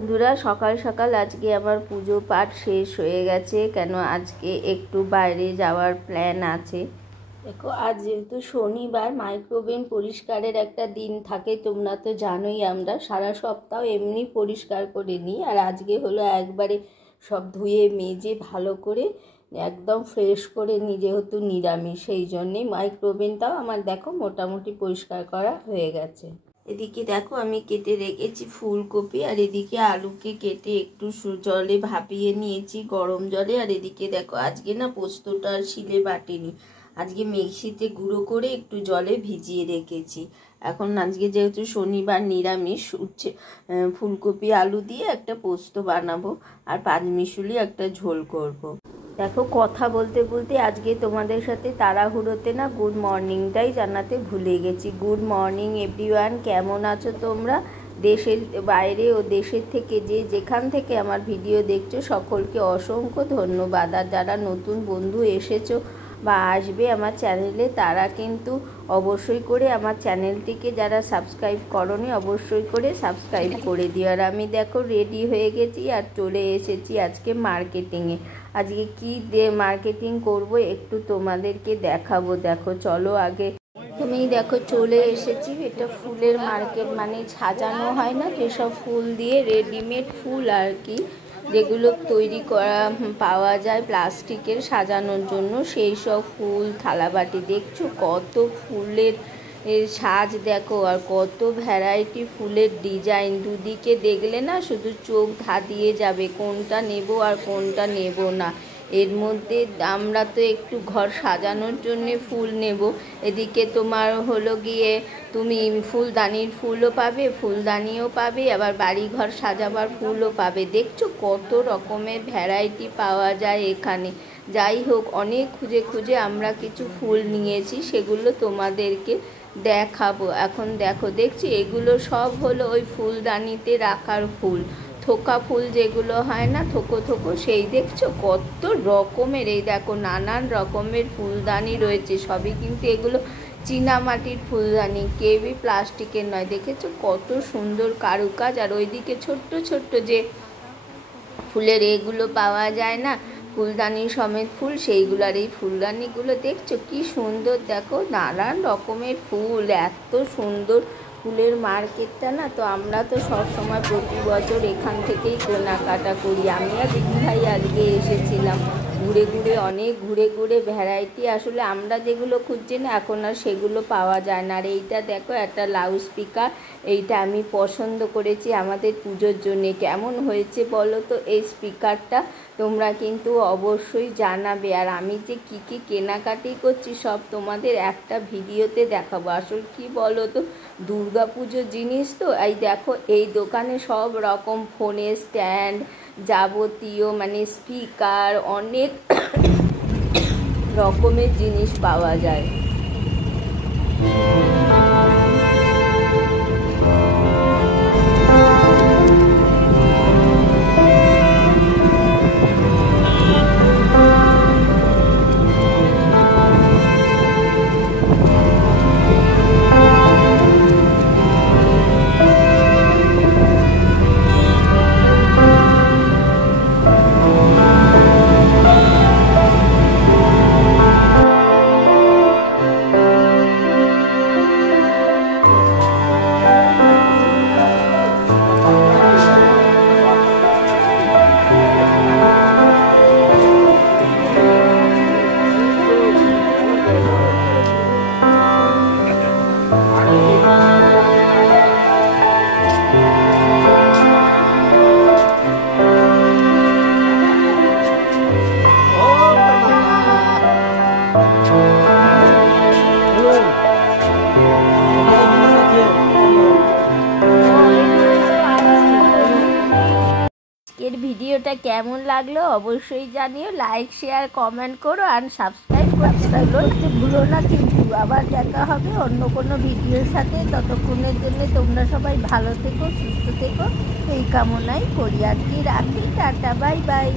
বন্ধুরা, সকাল সকাল আজকে আমার পুজো পাঠ শেষ হয়ে গেছে। কেন আজকে একটু বাইরে যাওয়ার প্ল্যান আছে। দেখো, আজ যেহেতু শনিবার, মাইক্রোওভেন পরিষ্কারের একটা দিন থাকে, তোমরা তো জানোই। আমরা সারা সপ্তাহ এমনি পরিষ্কার করে নিই, আর আজকে হলো একবারে সব ধুয়ে মেজে ভালো করে একদম ফ্রেশ করে নিই, যেহেতু নিরামিষ, সেই জন্যেই মাইক্রোওভেনটাও আমার দেখো মোটামুটি পরিষ্কার করা হয়ে গেছে। এদিকে দেখো আমি কেটে রেখেছি ফুলকপি, আর এদিকে আলুকে কেটে একটু জলে ভাপিয়ে নিয়েছি গরম জলে। আর এদিকে দেখো আজকে না পোস্তটা আর শিলে বাটিনি, আজকে মিক্সিতে গুঁড়ো করে একটু জলে ভিজিয়ে রেখেছি। এখন আজকে যেহেতু শনিবার নিরামিষ, উচ্ছে ফুলকপি আলু দিয়ে একটা পোস্ত বানাবো, আর পাঁচমিশুলি একটা ঝোল করব। দেখো, কথা বলতে বলতে আজকে তোমাদের সাথে তাড়াহুড়োতে না গুড মর্নিংটাই জানাতে ভুলে গেছি। গুড মর্নিং এভরিওয়ান, কেমন আছো তোমরা? দেশের বাইরে ও দেশের থেকে যে যেখান থেকে আমার ভিডিও দেখছো সকলকে অসংখ্য ধন্যবাদ। আর যারা নতুন বন্ধু এসেছো বা আসবে আমার চ্যানেলে, তারা কিন্তু অবশ্যই করে আমার চ্যানেলটিকে যারা সাবস্ক্রাইব করোনি অবশ্যই করে সাবস্ক্রাইব করে দিও। আর আমি দেখো রেডি হয়ে গেছি আর চলে এসেছি আজকে মার্কেটিংয়ে। আজকে কি দিয়ে মার্কেটিং করব একটু তোমাদেরকে দেখাবো। দেখো চলো, আগে তুমি দেখো চলে এসেছি। এটা ফুলের মার্কেট, মানে সাজানো হয় না যেসব ফুল দিয়ে, রেডিমেড ফুল আর কি, যেগুলো তৈরি করা পাওয়া যায় প্লাস্টিকের সাজানোর জন্য, সেই সব ফুল থালাবাটি। দেখছো কত ফুলের সাজ দেখো, আর কত ভ্যারাইটি ফুলের ডিজাইন। দুদিকে দেখলে না শুধু চোখ ধাঁধিয়ে যাবে কোনটা নেব আর কোনটা নেব না। এর মধ্যে আমরা তো একটু ঘর সাজানোর জন্যে ফুল নেব, এদিকে তোমার হলো গিয়ে তুমি ফুলদানির ফুলও পাবে, ফুলদানিও পাবে, আবার বাড়ি ঘর সাজাবার ফুলও পাবে। দেখছো কত রকমের ভ্যারাইটি পাওয়া যায় এখানে। যাই হোক, অনেক খুঁজে খুঁজে আমরা কিছু ফুল নিয়েছি, সেগুলো তোমাদেরকে দেখাবো। এখন দেখো, দেখছি এগুলো সব হলো ওই ফুলদানিতে রাখার ফুল, থোকা ফুল যেগুলো হয় না, থোকো থোকো, সেই দেখছো কত রকমের। এই দেখো নানান রকমের ফুলদানি রয়েছে, সবই কিন্তু এগুলো চীনামাটির ফুলদানি, কেউই প্লাস্টিকের নয়। দেখেছো কত সুন্দর কারুকাজ। আর ওইদিকে ছোট্ট ছোট্ট যে ফুলের এগুলো পাওয়া যায় না, ফুলদানি সমেত ফুল, সেইগুলো। আর এই ফুলদানিগুলো দেখছো কি সুন্দর, দেখো নানান রকমের ফুল, এত সুন্দর ফুলের মার্কেটটা না। তো আমরা তো সব সময় প্রতি বছর এখান থেকেই কেনাকাটা করি। আমি আর দিদি ভাই আজকে এসেছিলাম, ঘুরে ঘুরে অনেক ঘুরে ঘুরে ভ্যারাইটি, আসলে আমরা যেগুলো খুঁজছি না এখন আর সেগুলো পাওয়া যায় না। আর এইটা দেখো একটা লাউড স্পিকার, এইটা আমি পছন্দ করেছি আমাদের পুজোর জন্যে। কেমন হয়েছে বলো তো এই স্পিকারটা? তোমরা কিন্তু অবশ্যই জানাবে। আর আমি যে কী কী কেনাকাটি করছি সব তোমাদের একটা ভিডিওতে দেখাবো। আসল কি বলো তো, দুর্গা পুজোর জিনিস তো। এই দেখো এই দোকানে সব রকম ফোনের স্ট্যান্ড, যাবতীয় মানে স্পিকার, অনেক রকমের জিনিস পাওয়া যায়। এর ভিডিওটা কেমন লাগলো অবশ্যই জানিও, লাইক শেয়ার কমেন্ট করো, আর সাবস্ক্রাইব করতে ভুলো না কিন্তু। আবার দেখা হবে অন্য কোনো ভিডিওর সাথে, ততক্ষণের জন্য তোমরা সবাই ভালো থেকো, সুস্থ থেকো, এই কামনাই করি। আজকে রাখি, টাটা, বাই বাই।